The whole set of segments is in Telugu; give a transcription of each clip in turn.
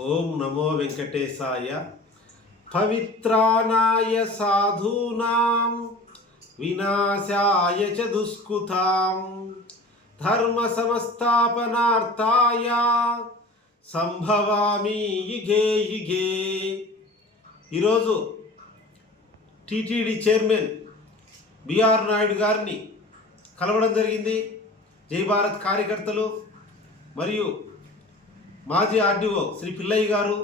ఓం నమో వెంకటేశాయ. పవిత్రానాయ సాధూనాం వినాశాయ చ దుష్కృతాం ధర్మ సంస్థాపనార్థాయ సంభవామి యుగే యుగే. ఈరోజు టీటీడీ చైర్మన్ బిఆర్ నాయుడు గారిని కలవడం జరిగింది. జై భారత్ కార్యకర్తలు మరియు మాజీ ఆర్డీఓ శ్రీ పిల్లయ్య గారు,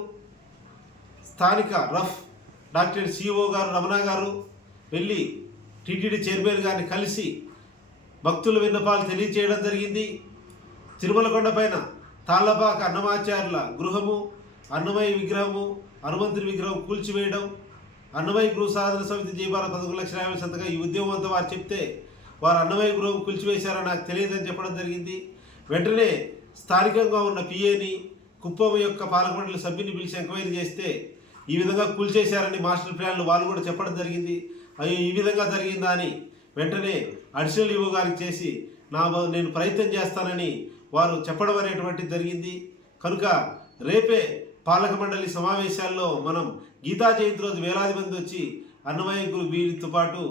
స్థానిక రఫ్ డాక్టర్ సిఓ గారు రమణ గారు వెళ్ళి టీటీడీ చైర్మన్ గారిని కలిసి భక్తుల విన్నపాలు తెలియచేయడం జరిగింది. తిరుమల కొండపైన తాళ్ళపాక అన్నమాచార్యుల గృహము, అన్నమయ్య విగ్రహము, హనుమంతుని విగ్రహం కూల్చివేయడం, అన్నమయ్య గృహ సాధన సమితి జై భారత్ 11,50,000 సంతగా ఈ ఉద్యమం అంతా వారు చెప్తే వారు అన్నమయ్య గృహం కూల్చివేశారని నాకు తెలియదని చెప్పడం జరిగింది. వెంటనే స్థానికంగా ఉన్న పిఏని, కుప్పం యొక్క పాలకమండలి సభ్యుని పిలిచి ఎంక్వైరీ చేస్తే ఈ విధంగా కూల్చేశారని మాస్టర్ ప్లాన్లు వాళ్ళు కూడా చెప్పడం జరిగింది. అయ్యో ఈ విధంగా జరిగిందా అని వెంటనే అడిషనల్ ఈవో గారికి చేసి నేను ప్రయత్నం చేస్తానని వారు చెప్పడం అనేటువంటిది జరిగింది. కనుక రేపే పాలక మండలి సమావేశాల్లో మనం గీతా జయంతి రోజు వేలాది మంది వచ్చి అన్నమయ్య వీరితో పాటు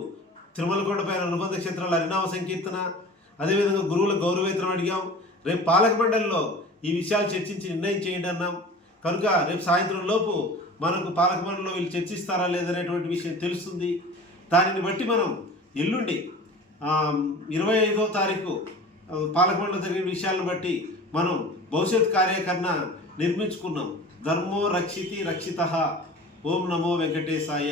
తిరుమల కొండపైన అనుబంధ క్షేత్రాల హరినామ సంకీర్తన, అదేవిధంగా గురువుల గౌరవేతనం అడిగాం. రేపు పాలక మండలిలో ఈ విషయాలు చర్చించి నిర్ణయం చేయండి అన్నాం. కనుక రేపు సాయంత్రం లోపు మనకు పాలక మండలిలో వీళ్ళు చర్చిస్తారా లేదనేటువంటి విషయం తెలుస్తుంది. దానిని బట్టి మనం ఎల్లుండి 25వ తారీఖు పాలక మండలిలో జరిగిన విషయాలను బట్టి మనం భవిష్యత్ కార్యాచరణ నిర్మించుకున్నాం. ధర్మో రక్షితి రక్షితః. ఓం నమో వెంకటేశాయ.